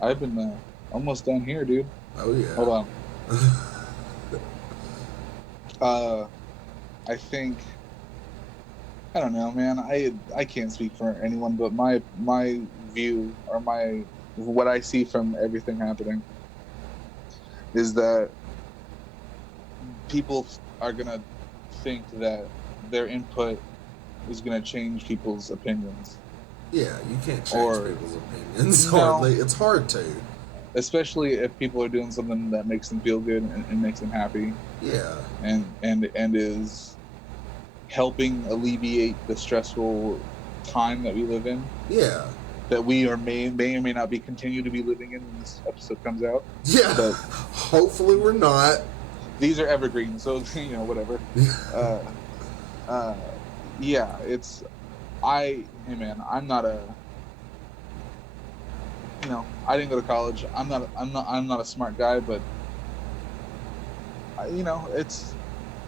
I've been almost done here, dude. Oh yeah. Hold on. I think I don't know, man. I can't speak for anyone, but my view or what I see from everything happening is that people are gonna think that their input is gonna change people's opinions. Yeah, you can't change people's opinions. No, It's hard to. Especially if people are doing something that makes them feel good and makes them happy. Yeah. And is helping alleviate the stressful time that we live in. Yeah. That we may or may not be continue to be living in when this episode comes out. Yeah. But hopefully we're not. These are evergreen, so whatever. Yeah, hey man, I'm not a I didn't go to college. I'm not a smart guy, but it's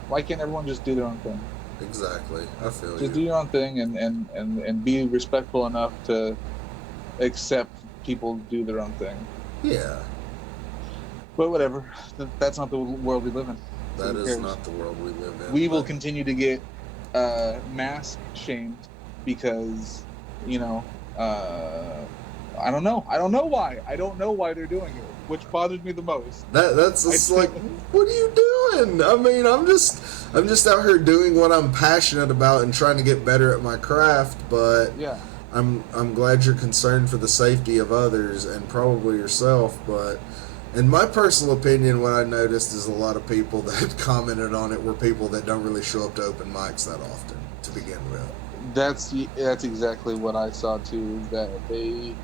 why can't everyone just do their own thing? Exactly. I feel just do your own thing and be respectful enough to accept people do their own thing. Yeah. But whatever. That's not the world we live in. That is not the world we live in. We will continue to get mask shamed because I don't know why. I don't know why they're doing it, which bothers me the most. That's just like, what are you doing? I mean, I'm just out here doing what I'm passionate about and trying to get better at my craft, but yeah. I'm glad you're concerned for the safety of others and probably yourself, but in my personal opinion, what I noticed is a lot of people that commented on it were people that don't really show up to open mics that often to begin with. That's exactly what I saw too, is that they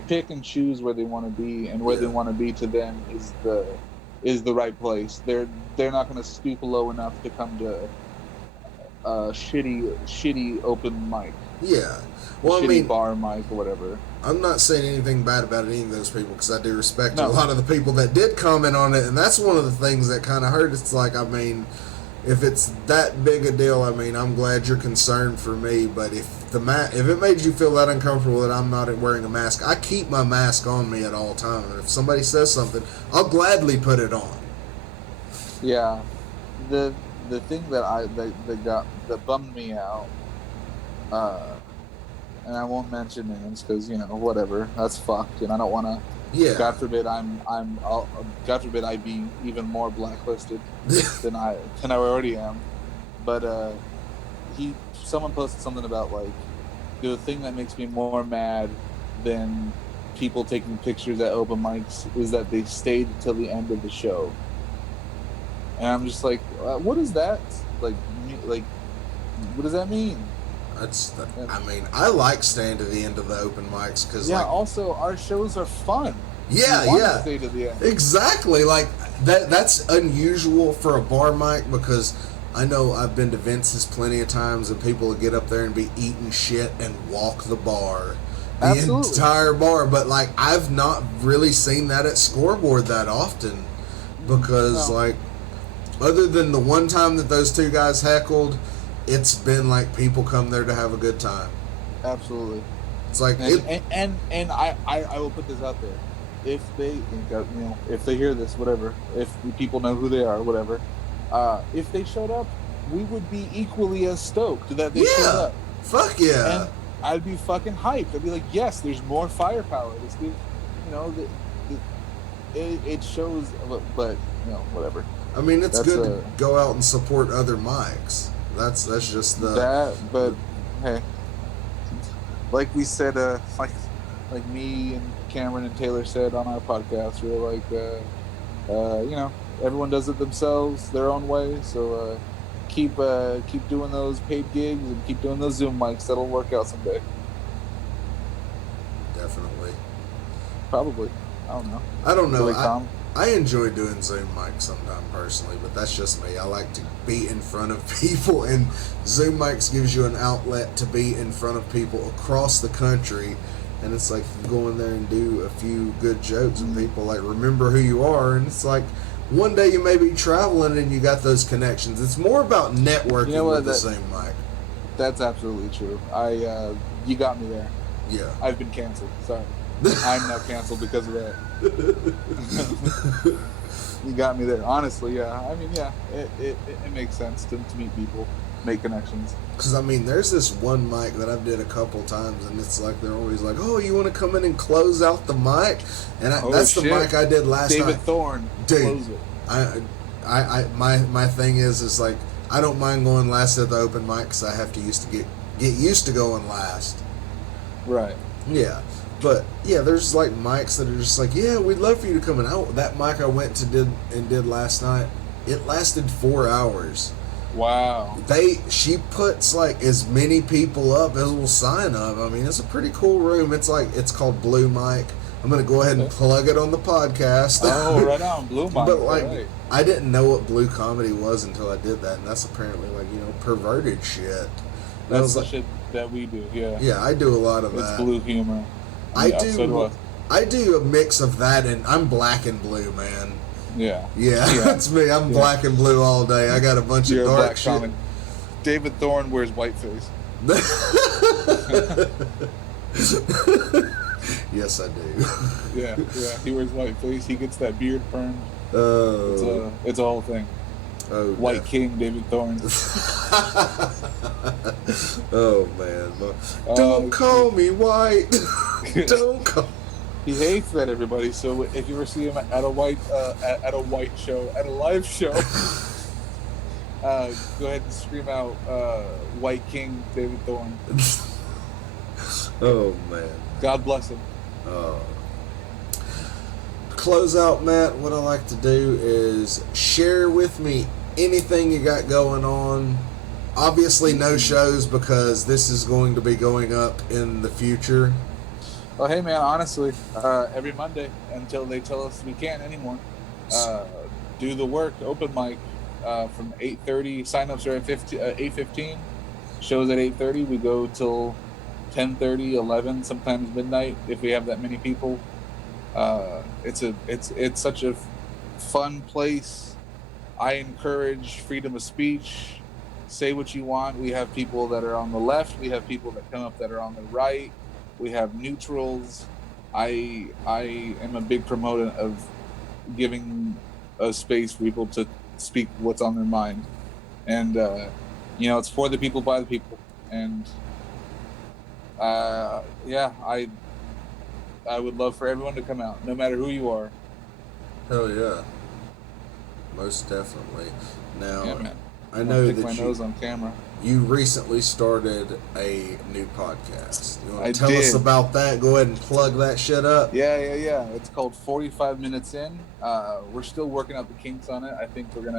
pick and choose where they want to be, and where they want to be to them is the right place. They're not going to stoop low enough to come to shitty open mic. Yeah. Well, I mean, bar mic or whatever. I'm not saying anything bad about any of those people because I do respect a lot of the people that did comment on it, and that's one of the things that kind of hurt. It's like, I mean, if it's that big a deal, I mean, I'm glad you're concerned for me, but if it made you feel that uncomfortable that I'm not wearing a mask, I keep my mask on me at all times, and if somebody says something, I'll gladly put it on. Yeah. The thing that bummed me out, and I won't mention names because whatever, that's fucked, and I don't want to. Yeah. God forbid God forbid I be even more blacklisted than I already am. But someone posted something about like the thing that makes me more mad than people taking pictures at open mics is that they stayed till the end of the show. And I'm just like, what is that? Like, what does that mean? I mean, I like staying to the end of the open mics because also our shows are fun. Yeah. Stay to the end. Exactly. Like that's unusual for a bar mic because I know I've been to Vince's plenty of times and people will get up there and be eating shit and walk the bar. The entire bar. But like I've not really seen that at Scoreboard that often because like other than the one time that those two guys heckled, it's been like people come there to have a good time. Absolutely. It's like and I will put this out there. If they if they hear this, whatever, if people know who they are, whatever, if they showed up, we would be equally as stoked that they showed up. Fuck yeah. And I'd be fucking hyped. I'd be like, yes, there's more firepower. This gives, it shows, but whatever. I mean, it's good to go out and support other mics. That's just but hey, like we said, like me and Cameron and Taylor said on our podcast, we were like, everyone does it themselves, their own way. So keep doing those paid gigs and keep doing those Zoom mics. That'll work out someday. Definitely. Probably. I don't know. Really, I enjoy doing Zoom mics sometimes personally, but that's just me. I like to be in front of people, and Zoom mics gives you an outlet to be in front of people across the country, and it's like you go in there and do a few good jokes and people like remember who you are, and it's like one day you may be traveling and you got those connections. It's more about networking with the same mic. That's absolutely true. You got me there. Yeah. I've been canceled. Sorry. I'm now canceled because of that. You got me there. Honestly, yeah. I mean, yeah, it makes sense to meet people, make connections. Because, I mean, there's this one mic that I've did a couple times, and it's like they're always like, oh, you want to come in and close out the mic? And that's the mic I did last night. David Thorne, dude, close it. My thing is like, I don't mind going last at the open mic because I have to get used to going last. Right. Yeah. But, yeah, there's, like, mics that are just like, yeah, we'd love for you to come in. That mic I went to did last night, it lasted 4 hours. Wow. She puts, like, as many people up as will sign up. I mean, it's a pretty cool room. It's called Blue Mic. I'm going to go ahead and plug it on the podcast. Oh, right on, Blue Mic. But, like, right. I didn't know what blue comedy was until I did that, and that's apparently, like, perverted shit. That's the shit that we do, yeah. Yeah, I do a lot of that. It's blue humor. I do a mix of that, and I'm black and blue, man. Yeah. Yeah, that's me. I'm black and blue all day. I got a bunch of dark black shit. comic. David Thorne wears whiteface. Yes, I do. Yeah. He wears whiteface. He gets that beard permed. Oh. It's a whole thing. Oh, White King, David Thorne. Oh, man. Don't call me white. Don't call. He hates that, everybody. So if you ever see him at a live show, go ahead and scream out White King, David Thorne. Oh, man. God bless him. Close out, Matt, what I like to do is share with me anything you got going on. Obviously no shows because this is going to be going up in the future. Well, hey man, honestly, every Monday until they tell us we can't anymore, do the work, open mic from 8:30. Sign-ups are at 8:15. Shows at 8:30. We go till 10:30, 11, sometimes midnight if we have that many people. It's such a fun place. I encourage freedom of speech. Say what you want. We have people that are on the left. We have people that come up that are on the right. We have neutrals. I am a big proponent of giving a space for people to speak what's on their mind, and it's for the people by the people. And I would love for everyone to come out, no matter who you are. Hell yeah. Most definitely. Now, yeah, man. I know that my nose on camera. You recently started a new podcast. You want to tell did. us about that? Go ahead and plug that shit up. Yeah. It's called 45 Minutes In. We're still working out the kinks on it. I think we're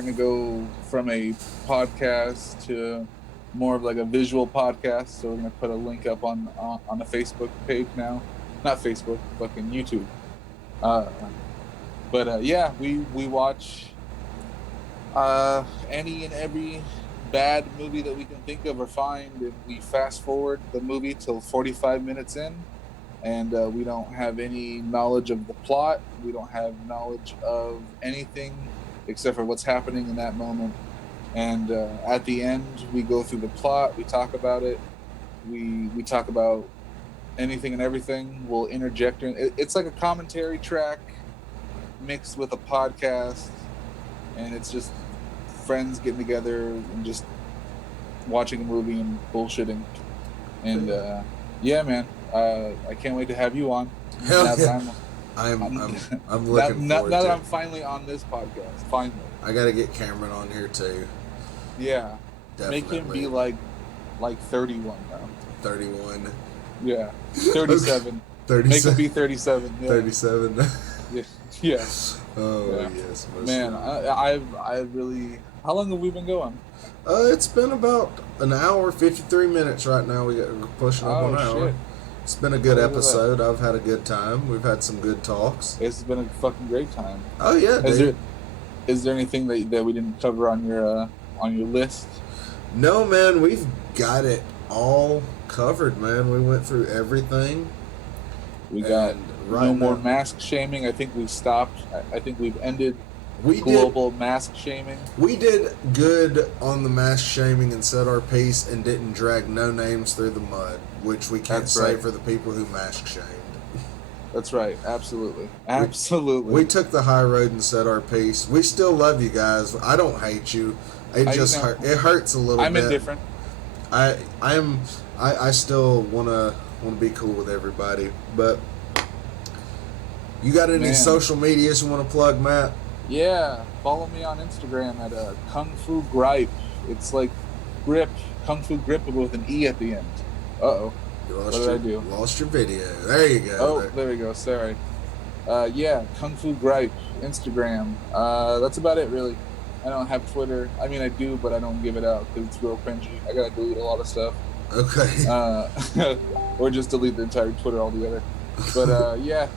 gonna go from a podcast to more of like a visual podcast. So we're gonna put a link up on the Facebook page now. Not Facebook, fucking YouTube. We watch any and every bad movie that we can think of or find, and we fast forward the movie till 45 minutes in, and we don't have any knowledge of the plot. We don't have knowledge of anything except for what's happening in that moment. And at the end, we go through the plot. We talk about it. We talk about anything and everything. We'll interject. It's like a commentary track mixed with a podcast, and it's just friends getting together and just watching a movie and bullshitting. And man, I can't wait to have you on. Hell yeah. I'm looking forward now to that I'm finally on this podcast. Finally, I got to get Cameron on here too. Yeah, definitely. Make him be like 31 now. 31. Yeah, 37. 37. Make him be 37. Yeah. 37. Yeah. Oh yeah. Yes. Man, I really. How long have we been going? It's been about an hour, 53 minutes right now. We're pushing up on an hour. Shit. It's been a good episode. I've had a good time. We've had some good talks. This has been a fucking great time. Oh yeah. Is there anything that we didn't cover on your list? No, man. We've got it all covered, man. We went through everything. We got right no more now- mask shaming. I think we've stopped. I think we've ended We global mask shaming. We did good on the mask shaming and said our piece and didn't drag no names through the mud, which we can't That's say right. for the people who mask shamed. That's right. Absolutely. Absolutely. We took the high road and said our piece. We still love you guys. I don't hate you. It just it hurts a little I'm bit. indifferent. I still wanna be cool with everybody. But you got any social medias you want to plug, Matt? Yeah. Follow me on Instagram at Kung Fu Gripe. It's like grip, Kung Fu grip, but with an E at the end. Uh-oh. What did I do? Lost your video. There you go. Oh, there we go. Sorry. Yeah, Kung Fu Gripe, Instagram. That's about it, really. I don't have Twitter. I mean, I do, but I don't give it out because it's real cringy. I gotta delete a lot of stuff. Okay. Or just delete the entire Twitter altogether. But yeah,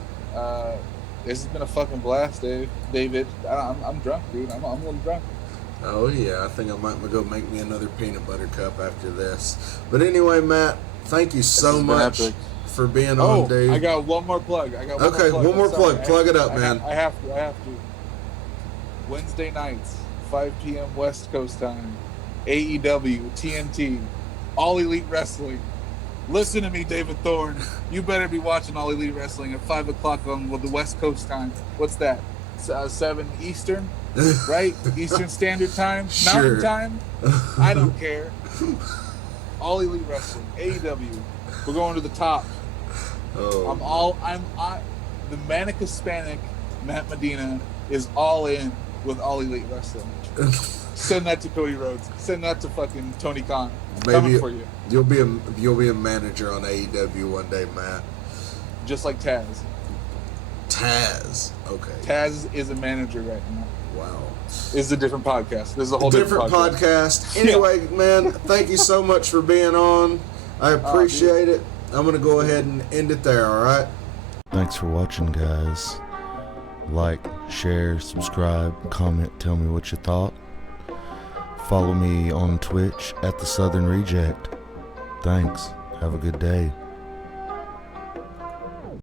this has been a fucking blast, David. I'm drunk, dude. I'm a little drunk. Oh yeah, I think I might go make me another peanut butter cup after this. But anyway, Matt, thank you so much for being on, dude. I got one more plug. One more plug. Plug it up, man. I have to. Wednesday nights, 5 p.m. West Coast time. AEW, TNT, All Elite Wrestling. Listen to me, David Thorne. You better be watching All Elite Wrestling at 5 o'clock on the West Coast time. What's that? 7 Eastern? Right? Eastern Standard Time? Sure. Mountain Time? I don't care. All Elite Wrestling, AEW. We're going to the top. Oh. The Manic Hispanic Matt Medina is all in with All Elite Wrestling. Send that to Cody Rhodes. Send that to fucking Tony Khan. Coming for you. You'll be a manager on AEW one day, Matt. Just like Taz. Taz. Okay. Taz is a manager right now. Wow. This is a different podcast. This is a whole different podcast. Anyway, man, thank you so much for being on. I appreciate it. I'm going to go ahead and end it there, all right? Thanks for watching, guys. Like, share, subscribe, comment, tell me what you thought. Follow me on Twitch at The Southern Reject. Thanks. Have a good day.